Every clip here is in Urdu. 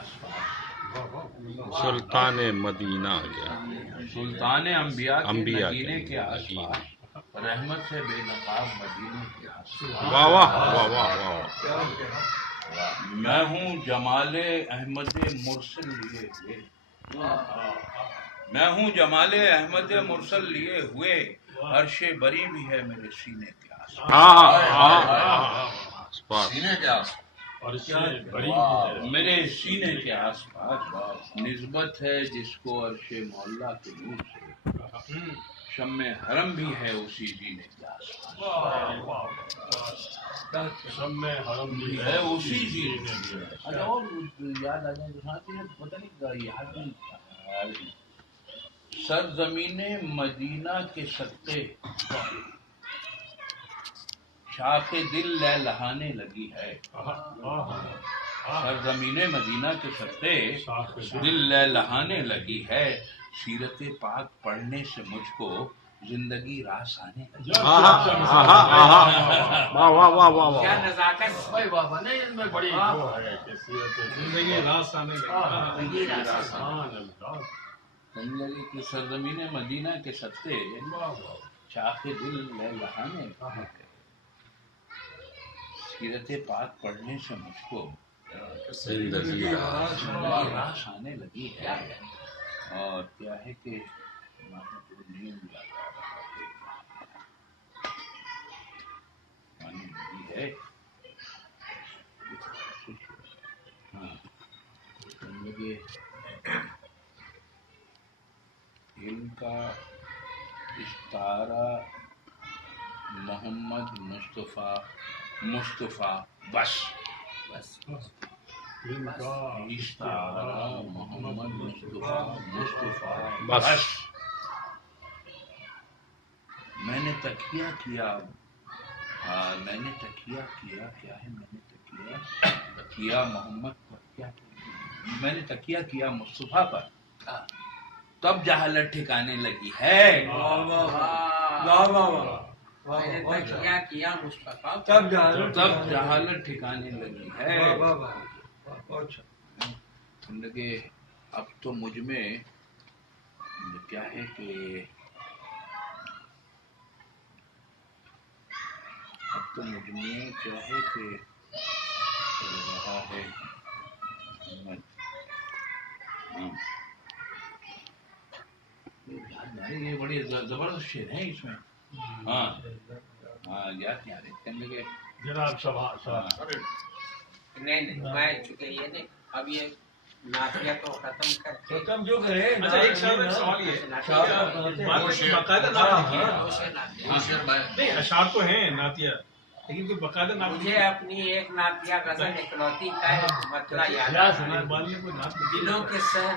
آس پاس، سلطان مدینہ گیا، سلطان انبیاء کے انبیاء مدینے کے آس مدینے۔ پاس، رحمت سے بے نقاب مدینے کے آس پاس۔ واہ واہ واہ واہ واہ، میں ہوں جمال احمد مرسل لیے ہوئے، میں ہوں جمال احمد مرسل لیے ہوئے، عرش بری بھی ہے میرے سینے کے آس پاس، سینے کے آس میرے سینے کے آس پاس نسبت ہے جس کو عرش مولا کے نور سے، شمع حرم بھی ہے اسی سینے کے آس پاس، ہے اسی سینے کے آس پاس۔ اور یاد آ جائے تو ساتھ ہی پتہ نہیں یاد نہیں، سرزمین مدینہ کے سطح شاخ دل لہلہانے لگی ہے، سرزمین مدینہ کے سطح دل لہلہانے لگی ہے، سیرت پاک پڑھنے سے مجھ کو زندگی راس آنے لگی ہے۔ واہ واہ واہ واہ کیا واہ، نزاکت، بڑی وہ ہے کہ زندگی راس آنے لگی۔ زندگی کی سرزمین مدینہ کے سطح شاخ دل لہلہانے لگی ہے، سیرت پاک پڑھنے سے مجھ کو زندگی راس آنے لگی ہے، اور کیا ہے کہ آنے لگی ہے، ہاں زندگی علم کا اشتارہ محمد مصطفیٰ بس اشتارہ محمد مصطفیٰ بس، میں نے تکیہ کیا، میں نے تکیہ کیا، کیا ہے میں نے تکیہ محمد پر، کیا میں نے تکیہ کیا مصطفیٰ پر، تب جہالت ٹھکانے لگی ہے، میں نے تکیہ کیا مصطفیٰ، تب جہالت ٹھکانے لگی ہے، لگے اب تو مجھ میں کیا ہے کہ اب تو مجھ میں کیا ہے کہ چل رہا ہے، یہ بڑی زبردست شعر ہے اس میں، ہاں یاد نہیں آ رہی کہنے لگے جناب نہیں میں چکے یہ نہیں، اب یہ نافیہ تو ختم کر کے ختم جو کرے۔ اچھا ایک سوال یہ باقاعدہ نعت لکھی ہے؟ نہیں اشعار تو ہیں نعتیہ، لیکن کوئی باقاعدہ نعت مجھے اپنی ایک نعتیہ غزل اکلوتی کا ایک مطلع یاد ہے، اقبال نے کوئی نعت لکھی؟ دلوں کے سہن،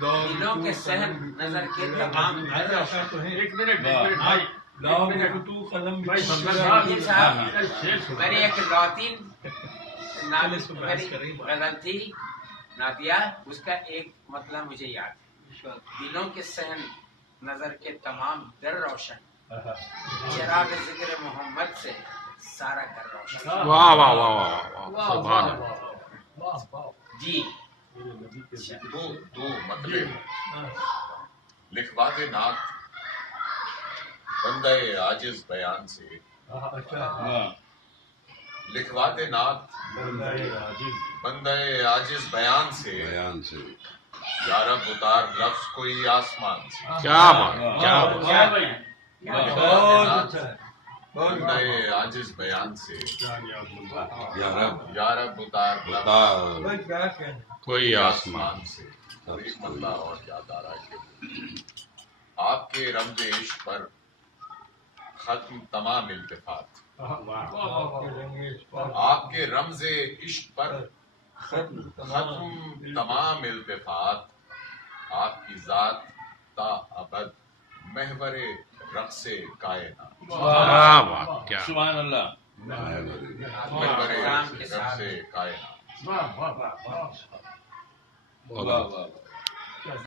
دلوں کے سہن نظر کے تمام اشعار تو ہیں۔ ایک منٹ وکیل صاحب میری ایک لوتی غزل تھی نعتیہ، اس کا ایک مطلب مجھے یاد ہے، دلوں کے سہن نظر کے تمام در روشن، چراغ ذکر محمد سے سارا گھر روشن۔ واہ واہ واہ واہ واہ، سبحان اللہ۔ جی دو مطلب لکھوا دے نعت بندہ عاجز بیان سے، لکھوا دے نعت بندہ عاجز بیان سے، یا رب اتار لفظ کوئی آسمان سے، کیا بات، کیا بات، بندہ عاجز بیان سے، یا رب اتار لفظ کوئی آسمان آسمان سے۔ اور ایک مطلب اور یاد آ رہا ہے کہ آپ کے رمز عشق پر ختم تمام التفات، آپ کے رمز عشق پر ختم تمام التفات، آپ کی ذات تا ابد محور رقص کائنات، کیا بات، کیا سبحان اللہ، محور رقص کائنات۔ واہ واہ واہ،